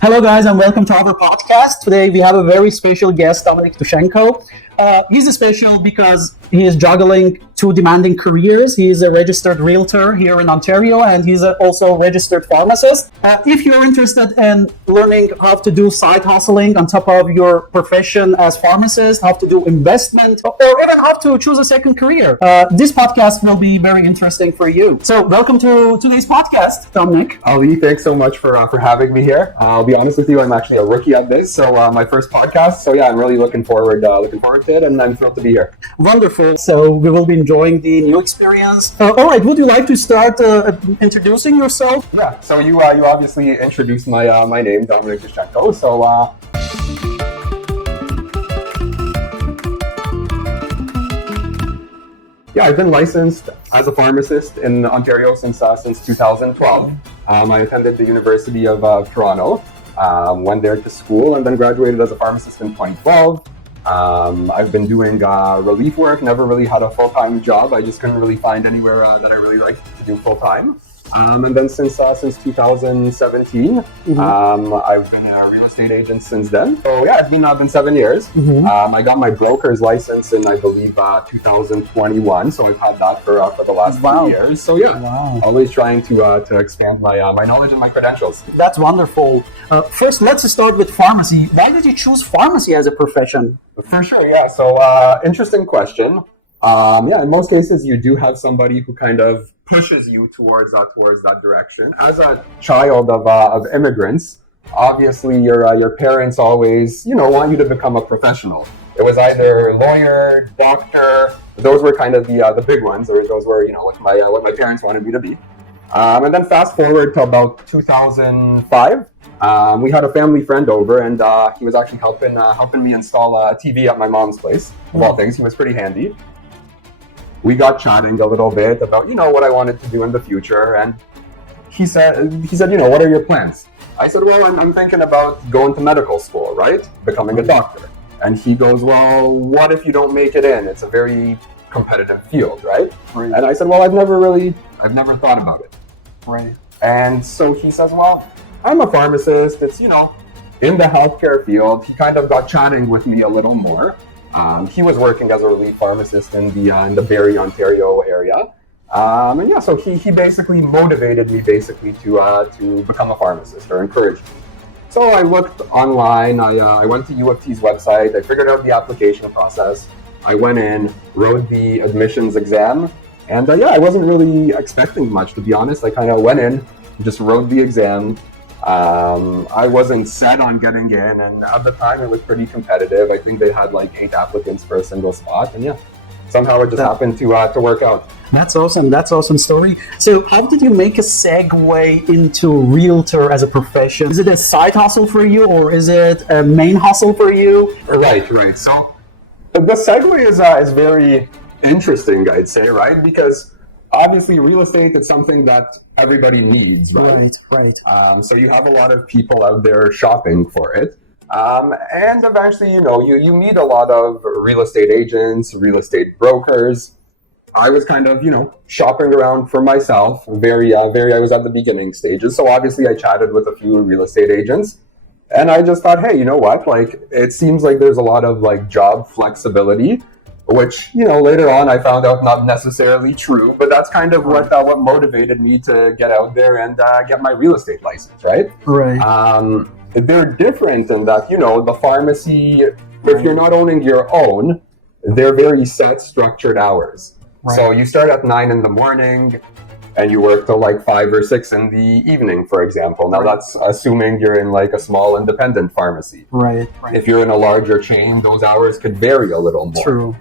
Hello guys and welcome to our podcast. Today we have a very special guest, Dominic Duszczenko. He's special because he is juggling two demanding careers. He is a registered realtor here in Ontario and he's also a registered pharmacist. If you're interested in learning how to do side hustling on top of your profession as pharmacist, how to do investment, or even how to choose a second career, this podcast will be very interesting for you. So welcome to today's podcast, Dominic. Ali, thanks so much for having me here. I'll be honest with you, I'm actually a rookie at this, so my first podcast. So yeah, I'm really looking forward to it, and I'm thrilled to be here. Wonderful. So we will be enjoying the new experience. All right, would you like to start introducing yourself? Yeah. So you obviously introduced my name, Dominic Duszczenko. So yeah, I've been licensed as a pharmacist in Ontario since 2012. I attended the University of Toronto, went there to school, and then graduated as a pharmacist in 2012. I've been doing relief work, never really had a full-time job. I just couldn't really find anywhere that I really liked to do full-time. And then since 2017, I've been a real estate agent since then. So yeah, it's been 7 years. I got my broker's license in, I believe, 2021. So I've had that for the last 2 years. So yeah, always trying to expand my knowledge and my credentials. That's wonderful. First, let's start with pharmacy. Why did you choose pharmacy as a profession? For sure, yeah. So interesting question. Yeah, in most cases, you do have somebody who kind of pushes you towards that direction. As a child of immigrants, obviously your parents always want you to become a professional. It was either lawyer, doctor. Those were kind of the big ones, or those were what my parents wanted me to be. And then fast forward to about 2005. We had a family friend over, and he was actually helping me install a TV at my mom's place. Of all things, he was pretty handy. We got chatting a little bit about, what I wanted to do in the future. And he said, what are your plans? I said, well, I'm thinking about going to medical school, right? Becoming a doctor. And he goes, well, what if you don't make it in? It's a very competitive field, right? And I said, well, I've never thought about it. Right. And so he says, well, I'm a pharmacist. It's, in the healthcare field. He kind of got chatting with me a little more. He was working as a relief pharmacist in the Barrie, Ontario area. And yeah, so he basically motivated me to become a pharmacist, or encouraged me. So I looked online, I went to U of T's website, I figured out the application process. I went in, wrote the admissions exam, and yeah, I wasn't really expecting much, to be honest. I kind of went in, just wrote the exam. I wasn't set on getting in, and at the time it was pretty competitive. I think they had like 8 applicants for a single spot, and yeah, somehow it just happened to work out. That's awesome. That's awesome story. So how did you make a segue into realtor as a profession? Is it a side hustle for you, or is it a main hustle for you? Right. So the segue is very interesting, I'd say, right? Because obviously, real estate is something that everybody needs, right? Right. So you have a lot of people out there shopping for it. And eventually, you meet a lot of real estate agents, real estate brokers. I was kind of, shopping around for myself. I was at the beginning stages. So obviously, I chatted with a few real estate agents. And I just thought, hey, you know what? Like, it seems like there's a lot of job flexibility, which, later on I found out not necessarily true, but that's kind of what motivated me to get out there and get my real estate license, right? Right. They're different in that, the pharmacy, if you're not owning your own, they're very set, structured hours. Right. So you start at 9 in the morning and you work till 5 or 6 in the evening, for example. Now that's assuming you're in a small independent pharmacy. Right. If you're in a larger chain, those hours could vary a little more. True.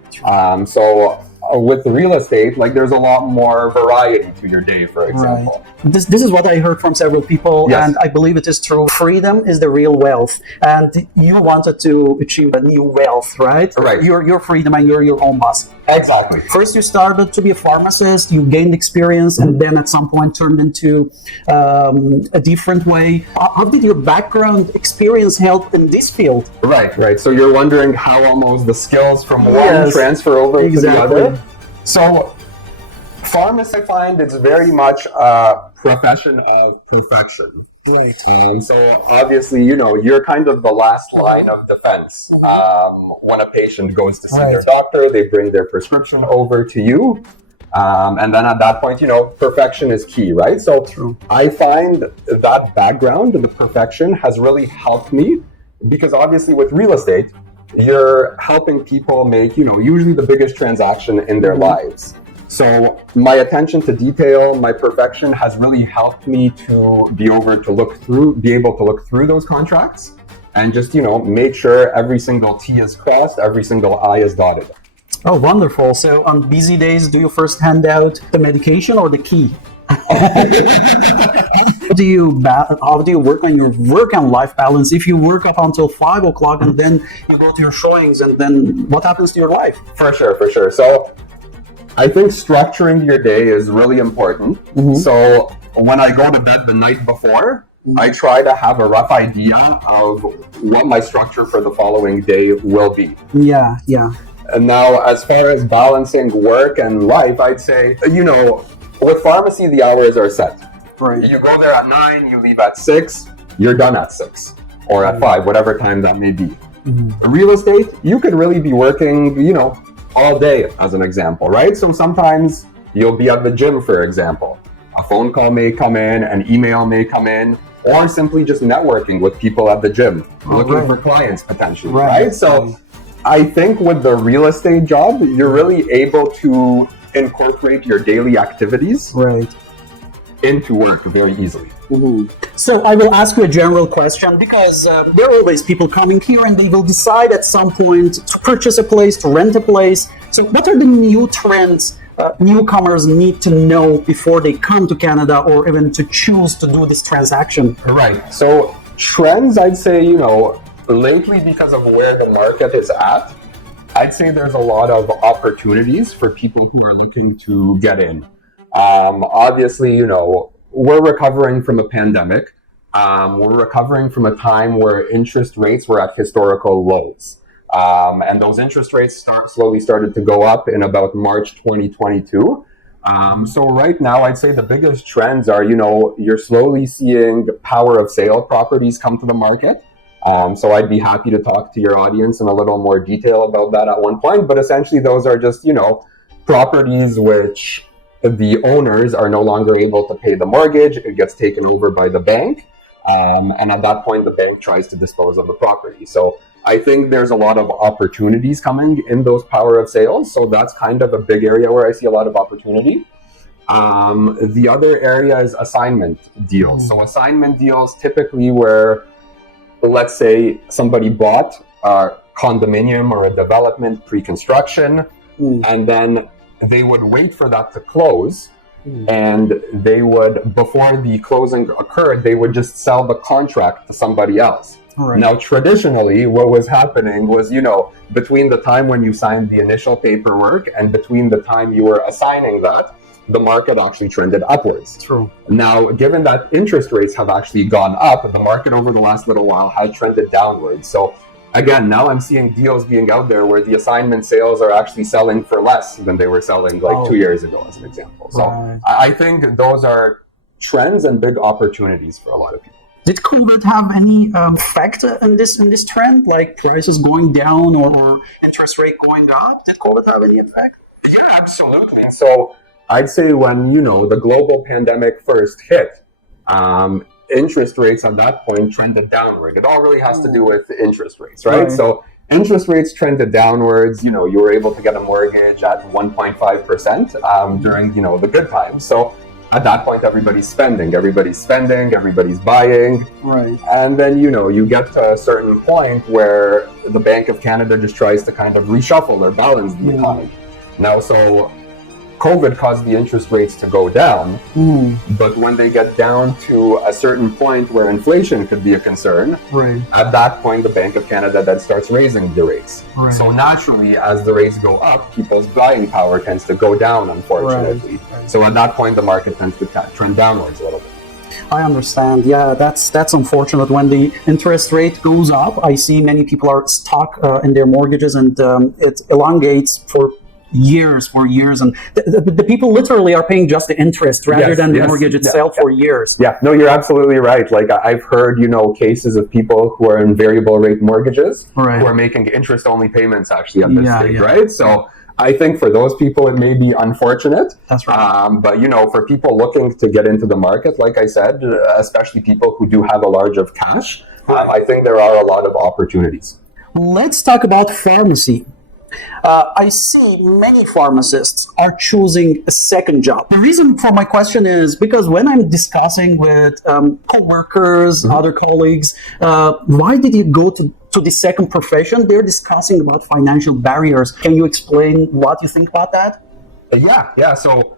So with real estate, there's a lot more variety to your day, for example. Right. This is what I heard from several people, and I believe it is true. Freedom is the real wealth, and you wanted to achieve a new wealth, right? Right. Your freedom, and you're your own boss. Exactly. First, you started to be a pharmacist, you gained experience, and then at some point turned into a different way. How did your background experience help in this field? Right. So you're wondering how almost the skills from one transfer over to the other? So Pharmacists, I find it's very much a profession of perfection. Right. And so obviously, you're kind of the last line of defense. When a patient goes to see their doctor, they bring their prescription over to you. And then at that point, perfection is key, right? So I find that background, the perfection, has really helped me because obviously with real estate, you're helping people make, usually the biggest transaction in their lives. So my attention to detail, my perfection has really helped me to be able to look through those contracts and just, make sure every single T is crossed, every single I is dotted. Oh, wonderful. So on busy days, do you first hand out the medication or the key? How do you work on your work and life balance? If you work up until 5 o'clock and then you go to your showings, and then what happens to your life? For sure. So I think structuring your day is really important. So when I go to bed the night before, I try to have a rough idea of what my structure for the following day will be. Yeah. And now, as far as balancing work and life, I'd say, with pharmacy, the hours are set. Right. You go there at 9, you leave at 6, you're done at 6 or at 5, whatever time that may be. Real estate, you could really be working, all day, as an example, right? So sometimes you'll be at the gym, for example. A phone call may come in, an email may come in, or simply just networking with people at the gym, looking for clients potentially, right? So I think with the real estate job, you're really able to incorporate your daily activities into work very easily. So I will ask you a general question because there are always people coming here and they will decide at some point to purchase a place, to rent a place. So what are the new trends newcomers need to know before they come to Canada or even to choose to do this transaction? Right. So trends, I'd say, lately, because of where the market is at, I'd say there's a lot of opportunities for people who are looking to get in. Obviously, we're recovering from a pandemic. We're recovering from a time where interest rates were at historical lows. And those interest rates slowly started to go up in about March 2022. So right now, I'd say the biggest trends are, you're slowly seeing power of sale properties come to the market. So I'd be happy to talk to your audience in a little more detail about that at one point. But essentially, those are just, properties which the owners are no longer able to pay the mortgage. It gets taken over by the bank. And at that point, the bank tries to dispose of the property. So I think there's a lot of opportunities coming in those power of sales. So that's kind of a big area where I see a lot of opportunity. The other area is assignment deals. So assignment deals typically where, let's say somebody bought a condominium or a development pre-construction, and then they would wait for that to close, and they would, before the closing occurred, they would just sell the contract to somebody else. Now, traditionally, what was happening was, between the time when you signed the initial paperwork and between the time you were assigning that, the market actually trended upwards. Now, given that interest rates have actually gone up, the market over the last little while had trended downwards. So again, now I'm seeing deals being out there where the assignment sales are actually selling for less than they were selling 2 years ago, as an example. So I think those are trends and big opportunities for a lot of people. Did COVID have any effect in this trend, like prices going down or interest rate going up? Did COVID have any effect? Yeah, absolutely. So I'd say when, the global pandemic first hit, interest rates at that point trended downward. It all really has to do with interest rates, right? So interest rates trended downwards. You were able to get a mortgage at 1.5% during, the good times. So at that point, everybody's spending, everybody's buying. And then, you get to a certain point where the Bank of Canada just tries to kind of reshuffle or balance the economy. Now, so COVID caused the interest rates to go down, but when they get down to a certain point where inflation could be a concern, at that point the Bank of Canada then starts raising the rates. So naturally, as the rates go up, people's buying power tends to go down, unfortunately. So at that point, the market tends to trend downwards a little bit. I understand. Yeah, that's unfortunate. When the interest rate goes up, I see many people are stuck in their mortgages, and it elongates for years, for years, and the people literally are paying just the interest rather than the mortgage itself for years. Yeah, no, you're absolutely right. Like I've heard, cases of people who are in variable rate mortgages who are making interest only payments actually at this stage, right? So I think for those people, it may be unfortunate. That's right. But, for people looking to get into the market, like I said, especially people who do have a large of cash, I think there are a lot of opportunities. Let's talk about pharmacy. I see many pharmacists are choosing a second job. The reason for my question is because when I'm discussing with co-workers, other colleagues, why did you go to the second profession? They're discussing about financial barriers. Can you explain what you think about that? Yeah. So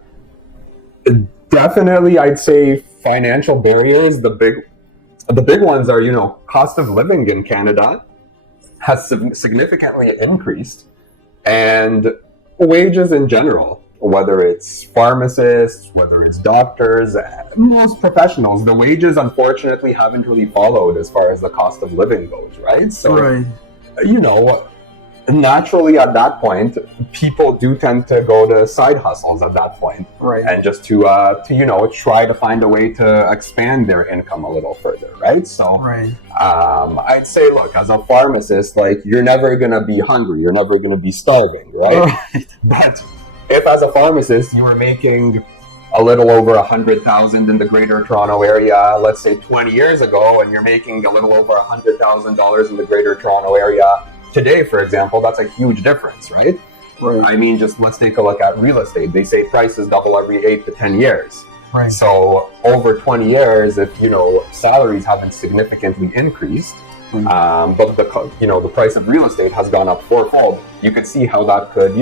definitely, I'd say financial barriers. The big ones are, cost of living in Canada has significantly increased, and wages in general, whether it's pharmacists, whether it's doctors, most professionals, the wages unfortunately haven't really followed as far as the cost of living goes, right? So, naturally at that point, people do tend to go to side hustles at that point, and just to try to find a way to expand their income a little further, right? So, I'd say, look, as a pharmacist, like you're never gonna be hungry, you're never gonna be starving, right? But if as a pharmacist you were making a little over 100,000 in the Greater Toronto area, let's say 20 years ago, and you're making a little over $100,000 in the Greater Toronto area today, for example, that's a huge difference, right? I mean, just let's take a look at real estate. They say prices double every 8 to 10 years. So over 20 years, if salaries haven't significantly increased, but the price of real estate has gone up fourfold, you could see how that could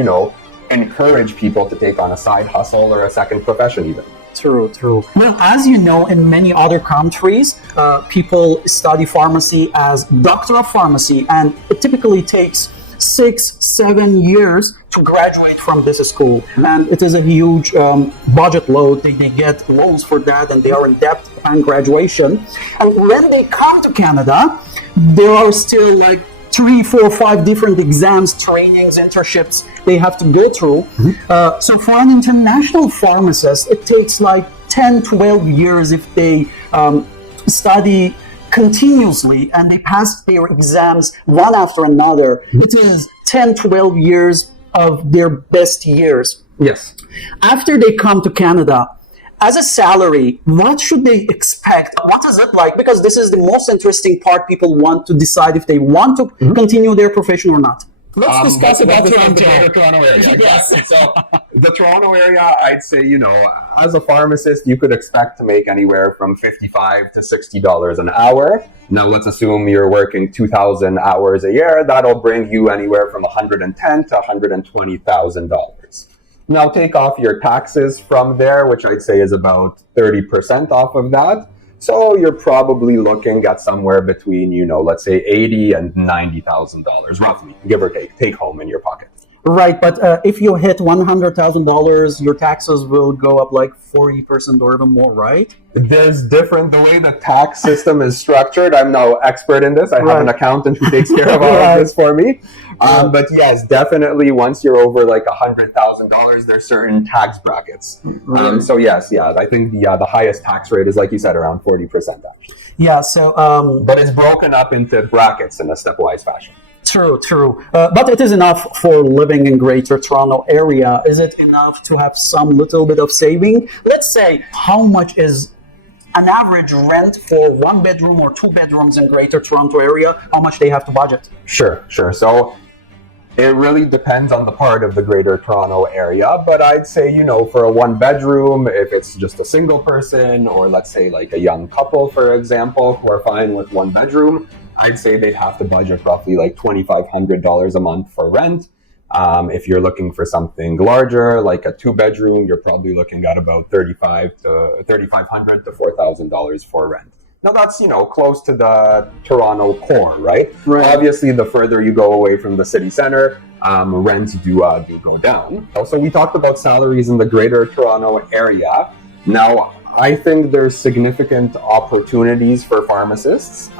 encourage people to take on a side hustle or a second profession even. True. Well, as you know, in many other countries, people study pharmacy as doctor of pharmacy, and it typically takes 6-7 years to graduate from this school. And it is a huge budget load. They get loans for that, and they are in debt on graduation. And when they come to Canada, there are still like 3, 4, 5 different exams, trainings, internships they have to go through. So for an international pharmacist, it takes like 10, 12 years if they study continuously and they pass their exams one after another. It is 10, 12 years of their best years. Yes. After they come to Canada, as a salary, what should they expect? What is it like? Because this is the most interesting part. People want to decide if they want to continue their profession or not. Let's discuss about Toronto. The Toronto area. Yes. So the Toronto area, I'd say, as a pharmacist, you could expect to make anywhere from $55 to $60 an hour. Now, let's assume you're working 2,000 hours a year. That'll bring you anywhere from $110,000 to $120,000. Now take off your taxes from there, which I'd say is about 30% off of that. So you're probably looking at somewhere between, let's say $80,000 and $90,000 roughly, give or take home in your pocket. Right, but if you hit $100,000, your taxes will go up like 40% or even more, right? There's the way the tax system is structured. I'm no expert in this. I have an accountant who takes care of all of this for me. But yes, definitely once you're over like $100,000, there's certain tax brackets. So yes, I think the highest tax rate is, like you said, around 40% actually. Yeah, so... but it's broken up into brackets in a stepwise fashion. True. But it is enough for living in Greater Toronto area. Is it enough to have some little bit of saving? Let's say, how much is an average rent for 1 bedroom or 2 bedrooms in Greater Toronto area? How much they have to budget? Sure. So it really depends on the part of the Greater Toronto area, but I'd say, for a 1 bedroom, if it's just a single person, or let's say like a young couple, for example, who are fine with 1 bedroom, I'd say they'd have to budget roughly like $2,500 a month for rent. If you're looking for something larger, like a 2 bedroom, you're probably looking at about $3,500 to $4,000 for rent. Now that's, close to the Toronto core, right? Obviously, the further you go away from the city center, rents do go down. Also, we talked about salaries in the Greater Toronto area. Now, I think there's significant opportunities for pharmacists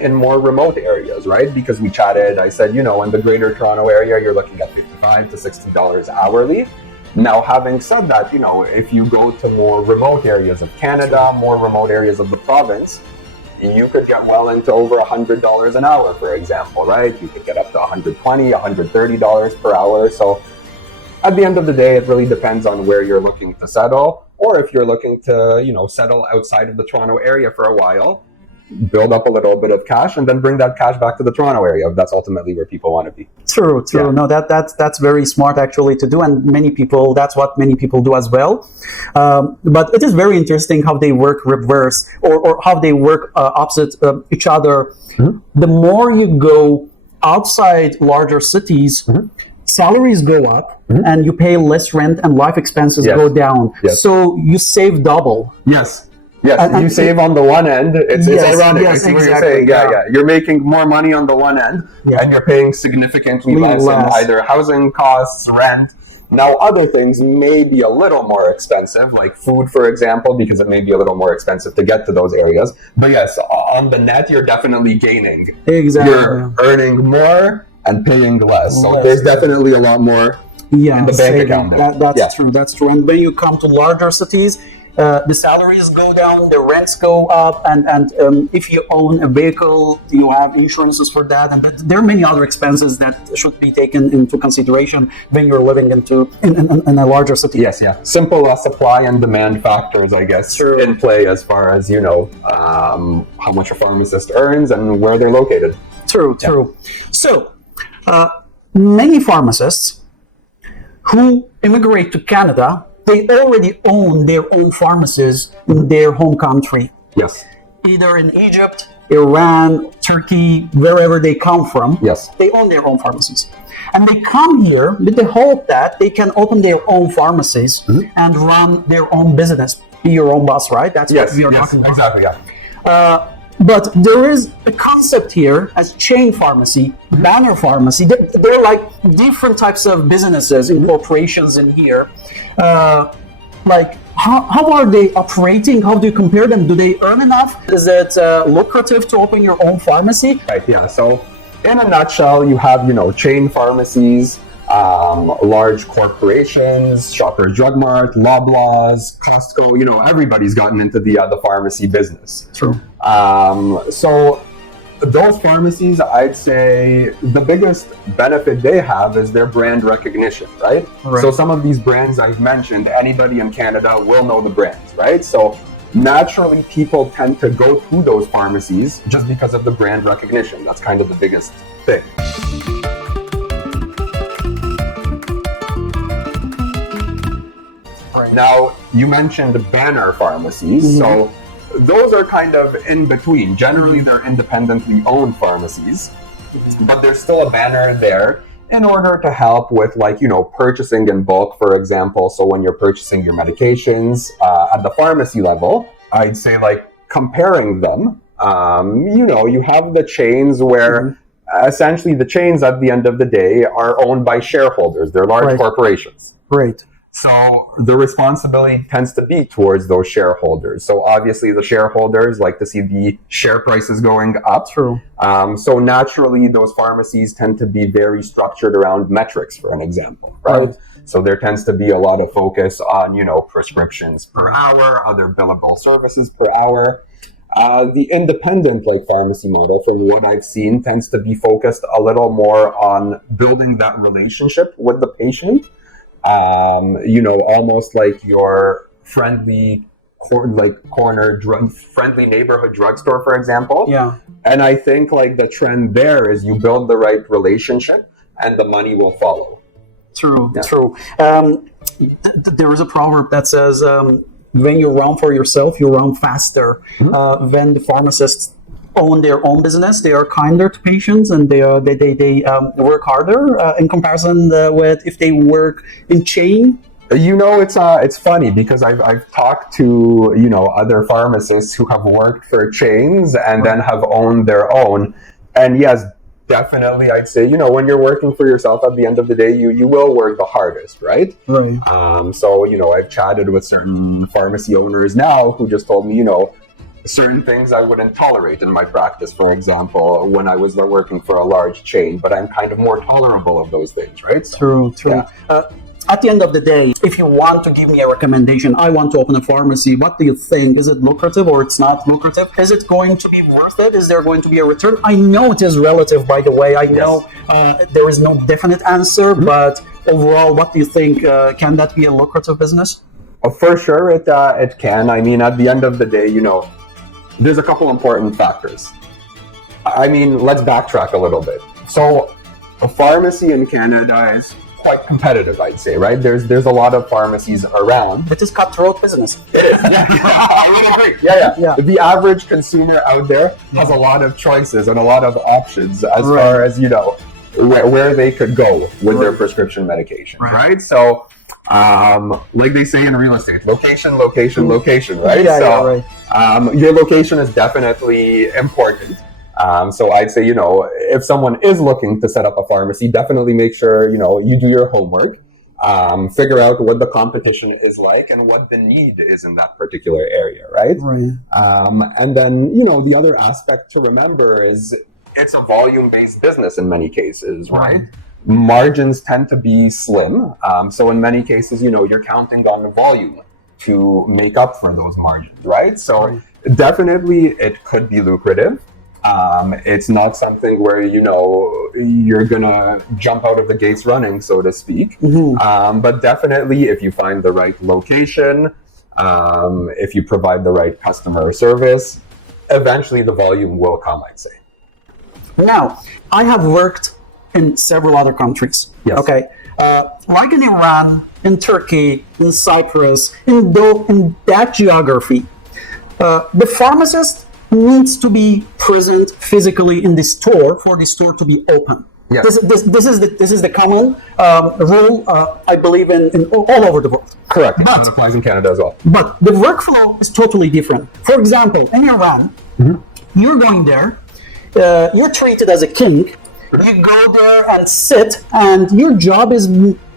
in more remote areas, right? Because we chatted, I said, in the Greater Toronto area, you're looking at $55 to $60 hourly. Now, having said that, if you go to more remote areas of Canada, more remote areas of the province, you could get well into over $100 an hour, for example, right? You could get up to $120, $130 per hour. So at the end of the day, it really depends on where you're looking to settle, or if you're looking to, settle outside of the Toronto area for a while, build up a little bit of cash, and then bring that cash back to the Toronto area. That's ultimately where people want to be. True. Yeah. No, that's very smart actually to do, and that's what many people do as well. But it is very interesting how they work reverse, or how they work opposite each other. Mm-hmm. The more you go outside larger cities, mm-hmm. salaries go up, mm-hmm. and you pay less rent, and life expenses go down. Yes. So you save double. Yes. Yes, you save on the one end. It's ironic. Yes, I see what you're exactly, saying. Yeah. You're making more money on the one end, and you're paying significantly less in either housing costs, rent. Now, other things may be a little more expensive, like food, for example, because it may be a little more expensive to get to those areas. But yes, on the net, you're definitely gaining. Exactly. You're earning more and paying less. So there's definitely a lot more in the bank account. That's true. And when you come to larger cities, the salaries go down, the rents go up, and if you own a vehicle, you have insurances for that, and there are many other expenses that should be taken into consideration when you're living in a larger city. Yes, yeah. Simple supply and demand factors, I guess, in play as far as, how much a pharmacist earns and where they're located. True. So, many pharmacists who immigrate to Canada, they already own their own pharmacies in their home country. Yes. Either in Egypt, Iran, Turkey, wherever they come from. Yes. They own their own pharmacies. And they come here with the hope that they can open their own pharmacies, mm-hmm. and run their own business. Be your own boss, right? That's what we are talking about. Exactly, yeah. But there is a concept here as chain pharmacy, banner pharmacy. They're like different types of businesses and corporations in here. How are they operating? How do you compare them? Do they earn enough? Is it lucrative to open your own pharmacy? Right, yeah. So in a nutshell, you have, chain pharmacies, large corporations, Shoppers Drug Mart, Loblaws, Costco, everybody's gotten into the pharmacy business. True. So those pharmacies, I'd say the biggest benefit they have is their brand recognition, right? So some of these brands I've mentioned, anybody in Canada will know the brands, right? So naturally, people tend to go to those pharmacies just because of the brand recognition. That's kind of the biggest thing. Now, you mentioned banner pharmacies, mm-hmm. so those are kind of in between. Generally, they're independently owned pharmacies, mm-hmm. but there's still a banner there in order to help with, purchasing in bulk, for example. So when you're purchasing your medications at the pharmacy level, I'd say, comparing them, you have the chains where mm-hmm. essentially the chains at the end of the day are owned by shareholders. They're large corporations. Right. So the responsibility tends to be towards those shareholders. So obviously the shareholders like to see the share prices going up. True. So naturally those pharmacies tend to be very structured around metrics, for an example, right? So there tends to be a lot of focus on, prescriptions per hour, other billable services per hour. The independent pharmacy model, from what I've seen, tends to be focused a little more on building that relationship with the patient. Almost like your friendly friendly neighborhood drugstore, for example. Yeah. And I think the trend there is you build the right relationship and the money will follow. True. There is a proverb that says, when you run for yourself, you run faster. Mm-hmm. When the pharmacists own their own business, they are kinder to patients, and they work harder in comparison with if they work in chain. It's funny because I've talked to other pharmacists who have worked for chains and then have owned their own, and yes, definitely, I'd say, when you're working for yourself, at the end of the day, you will work the hardest, right? Right. So, I've chatted with certain pharmacy owners now who just told me, certain things I wouldn't tolerate in my practice, for example, when I was working for a large chain, but I'm kind of more tolerable of those things, right? True. Yeah. At the end of the day, if you want to give me a recommendation, I want to open a pharmacy, what do you think? Is it lucrative or it's not lucrative? Is it going to be worth it? Is there going to be a return? I know it is relative, by the way. I know there is no definite answer, but overall, what do you think? Can that be a lucrative business? For sure, it can. I mean, at the end of the day, there's a couple important factors. I mean, let's backtrack a little bit. So, a pharmacy in Canada is quite competitive, I'd say, right? There's a lot of pharmacies around. It is cutthroat business. Yeah, I would agree. Yeah. The average consumer out there has a lot of choices and a lot of options as far as, where they could go with their prescription medication, right? So, like they say in real estate, location, right? Your location is definitely important. So I'd say, if someone is looking to set up a pharmacy, definitely make sure, you do your homework, figure out what the competition is like and what the need is in that particular area, right? And then, the other aspect to remember is it's a volume-based business in many cases, right? Margins tend to be slim. So in many cases, you're counting on the volume to make up for those margins, right? So definitely it could be lucrative. It's not something where, you're gonna jump out of the gates running, so to speak. But definitely if you find the right location, if you provide the right customer service, eventually the volume will come, I'd say. Now, I have worked in several other countries. Yes. Okay. Like in Iran, in Turkey, in Cyprus, in that geography, the pharmacist needs to be present physically in the store for the store to be open. Yes. This is the common rule, I believe, in all over the world. Correct. That applies in Canada as well. But the workflow is totally different. For example, in Iran, you're going there, you're treated as a king. You go there and sit, and your job is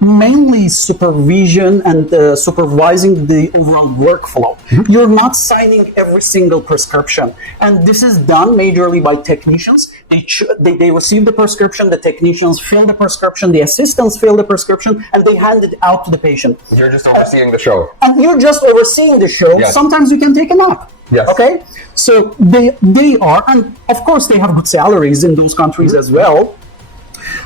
mainly supervision and supervising the overall workflow. You're not signing every single prescription, and this is done majorly by technicians. They receive the prescription, the technicians fill the prescription, the assistants fill the prescription, and they hand it out to the patient. You're just overseeing the show. And you're just overseeing the show. Yes. Sometimes you can take a nap. Yes. Okay? So they are, and of course they have good salaries in those countries as well.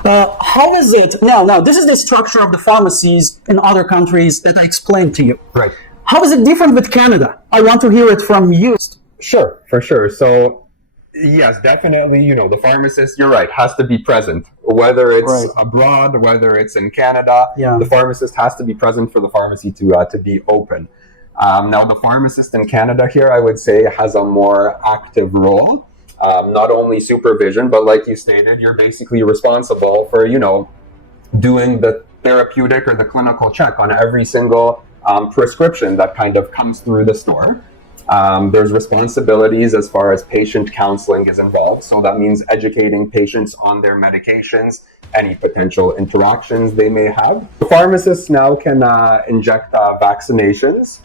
How is it now? This is the structure of the pharmacies in other countries that I explained to you. Right. How is it different with Canada? I want to hear it from you. Sure, for sure. So, yes, definitely, the pharmacist, you're right, has to be present. Whether it's abroad, whether it's in Canada, the pharmacist has to be present for the pharmacy to be open. Now, the pharmacist in Canada here, I would say, has a more active role. Not only supervision, but like you stated, you're basically responsible for, doing the therapeutic or the clinical check on every single prescription that kind of comes through the store. There's responsibilities as far as patient counseling is involved. So that means educating patients on their medications, any potential interactions they may have. The pharmacists now can inject vaccinations,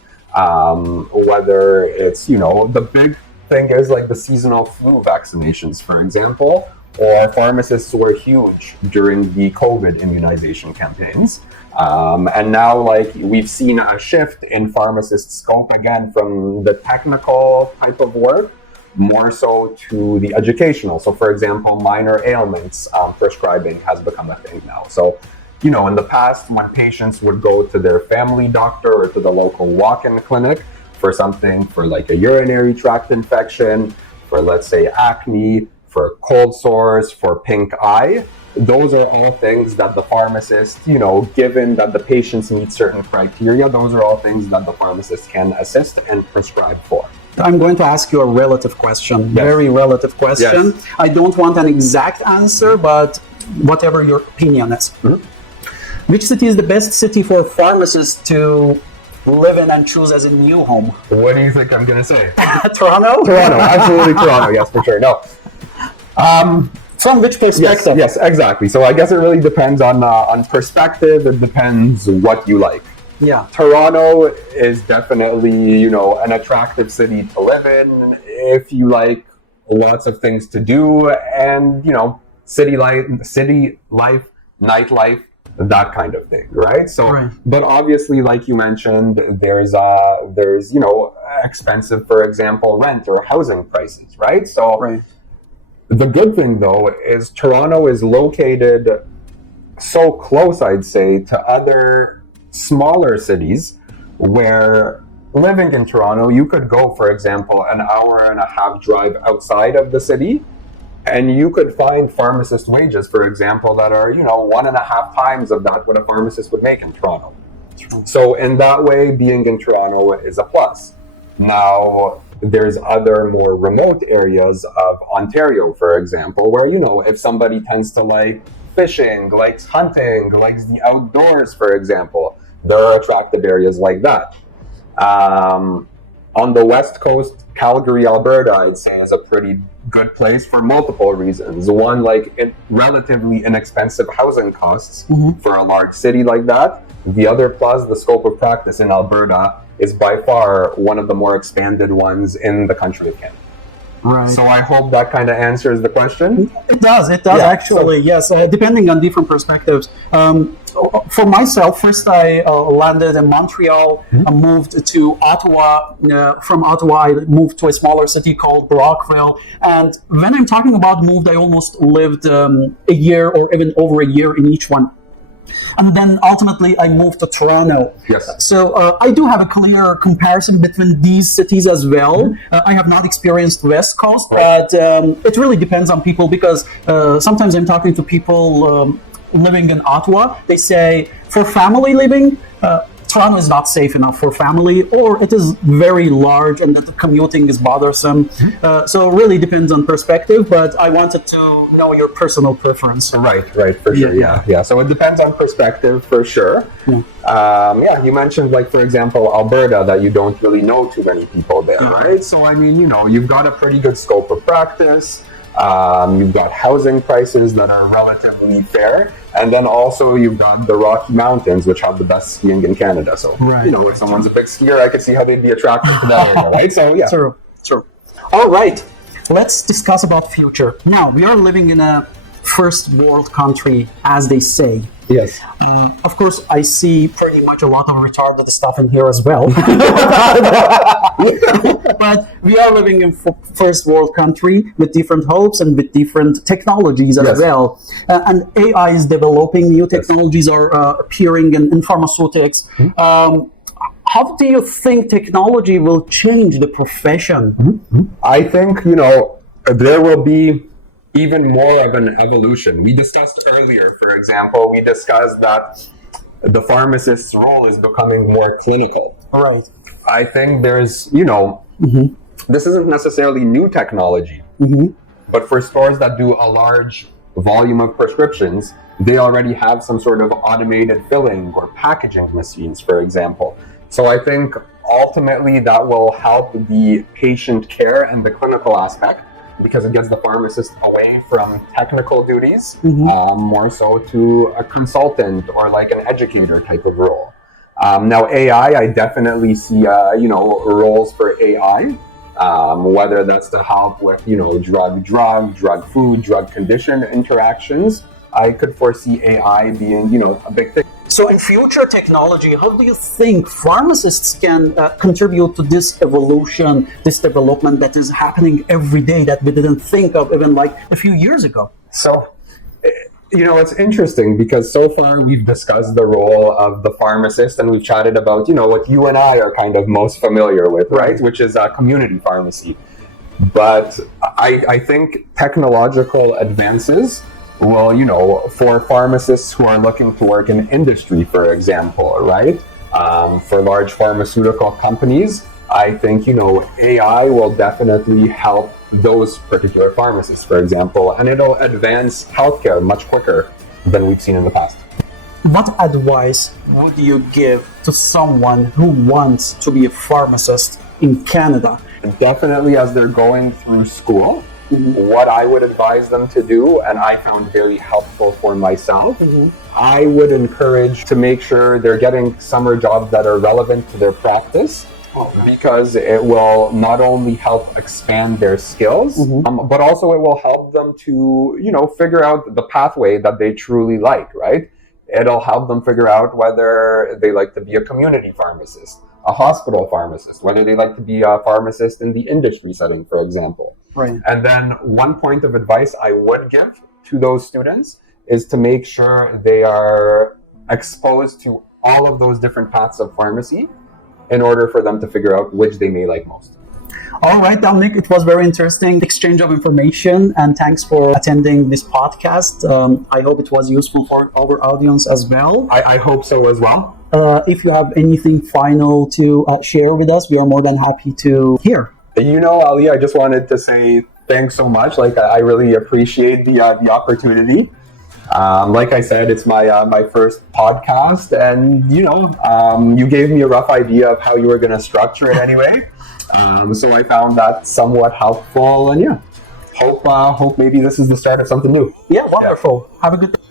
whether it's, the big thing is like the seasonal flu vaccinations, for example, or pharmacists were huge during the COVID immunization campaigns. And now, we've seen a shift in pharmacist scope again from the technical type of work more so to the educational. So, for example, minor ailments prescribing has become a thing now. So, in the past, when patients would go to their family doctor or to the local walk-in clinic for something for a urinary tract infection, for let's say acne, for cold sores, for pink eye, those are all things that the pharmacist, given that the patients meet certain criteria, those are all things that the pharmacist can assist and prescribe for. I'm going to ask you a relative question, very relative question. Yes. I don't want an exact answer, but whatever your opinion is. Which city is the best city for pharmacists to live in and choose as a new home? What do you think I'm going to say? Toronto? Toronto, absolutely Toronto, yes, for sure. No. From which perspective? Yes, exactly. So I guess it really depends on perspective. It depends what you like. Yeah. Toronto is definitely, an attractive city to live in if you like lots of things to do and, city life, nightlife, that kind of thing, right? So, Right. But obviously, like you mentioned, there's expensive, for example, rent or housing prices, right? So Right. the good thing, though, is Toronto is located so close, I'd say, to other smaller cities where living in Toronto, you could go, for example, an hour and a half drive outside of the city, and you could find pharmacist wages, for example, that are, 1.5 times of that what a pharmacist would make in Toronto. So in that way, being in Toronto is a plus. Now, there's other more remote areas of Ontario, for example, where, if somebody tends to like fishing, likes hunting, likes the outdoors, for example, there are attractive areas like that. On the West Coast, Calgary, Alberta, I'd say is a pretty good place for multiple reasons. One, like relatively inexpensive housing costs for a large city like that. The other plus, the scope of practice in Alberta is by far one of the more expanded ones in the country of Canada. Right. So I hope that kind of answers the question. It does actually, yes, depending on different perspectives. For myself, first I landed in Montreal, I moved to Ottawa. From Ottawa, I moved to a smaller city called Brockville. And when I'm talking about moved, I almost lived a year or even over a year in each one. And then ultimately I moved to Toronto. Yes. So I do have a clear comparison between these cities as well. I have not experienced West Coast, but it really depends on people because sometimes I'm talking to people living in Ottawa. They say for family living, Toronto is not safe enough for family, or it is very large and that the commuting is bothersome. So it really depends on perspective, but I wanted to know your personal preference. Right, for sure, yeah. So it depends on perspective, for sure. You mentioned, like, for example, Alberta, that you don't really know too many people there, right? So, I mean, you've got a pretty good scope of practice. You've got housing prices that are relatively fair. And then also you've got the Rocky Mountains, which have the best skiing in Canada. So, if someone's a big skier, I could see how they'd be attracted to that area, right? So, yeah. True. All right. Let's discuss about future. Now, we are living in a first world country, as they say. Yes. Of course, I see pretty much a lot of retarded stuff in here as well. But we are living in first world country with different hopes and with different technologies as well. And AI is developing, new technologies are appearing in pharmaceutics. How do you think technology will change the profession? I think, there will be even more of an evolution. We discussed earlier, for example, that the pharmacist's role is becoming more clinical. Right. I think there's, this isn't necessarily new technology, but for stores that do a large volume of prescriptions, they already have some sort of automated filling or packaging machines, for example. So I think ultimately that will help the patient care and the clinical aspect, because it gets the pharmacist away from technical duties, more so to a consultant or like an educator type of role. Now, AI, I definitely see, roles for AI, whether that's to help with, drug food, drug condition interactions. I could foresee AI being, a big thing. So in future technology, how do you think pharmacists can contribute to this evolution, this development that is happening every day that we didn't think of even like a few years ago? So, it's interesting because so far we've discussed the role of the pharmacist and we've chatted about, what you and I are kind of most familiar with, right? Which is community pharmacy. But I think technological advances will, for pharmacists who are looking to work in industry, for example, right? For large pharmaceutical companies, I think, AI will definitely help those particular pharmacists, for example, and it'll advance healthcare much quicker than we've seen in the past. What advice would you give to someone who wants to be a pharmacist in Canada? Definitely as they're going through school, what I would advise them to do, and I found very helpful for myself. I would encourage to make sure they're getting summer jobs that are relevant to their practice, because it will not only help expand their skills, but also it will help them to, figure out the pathway that they truly like, right? It'll help them figure out whether they like to be a community pharmacist, a hospital pharmacist, whether they like to be a pharmacist in the industry setting, for example. Right. And then one point of advice I would give to those students is to make sure they are exposed to all of those different paths of pharmacy in order for them to figure out which they may like most. All right, Dominic, it was very interesting exchange of information, and thanks for attending this podcast. I hope it was useful for our audience as well. I hope so as well. If you have anything final to share with us, we are more than happy to hear. Ali, I just wanted to say thanks so much. I really appreciate the opportunity. Like I said, it's my first podcast, and you gave me a rough idea of how you were going to structure it anyway. So I found that somewhat helpful, and hope maybe this is the start of something new. Yeah, wonderful. Have a good day.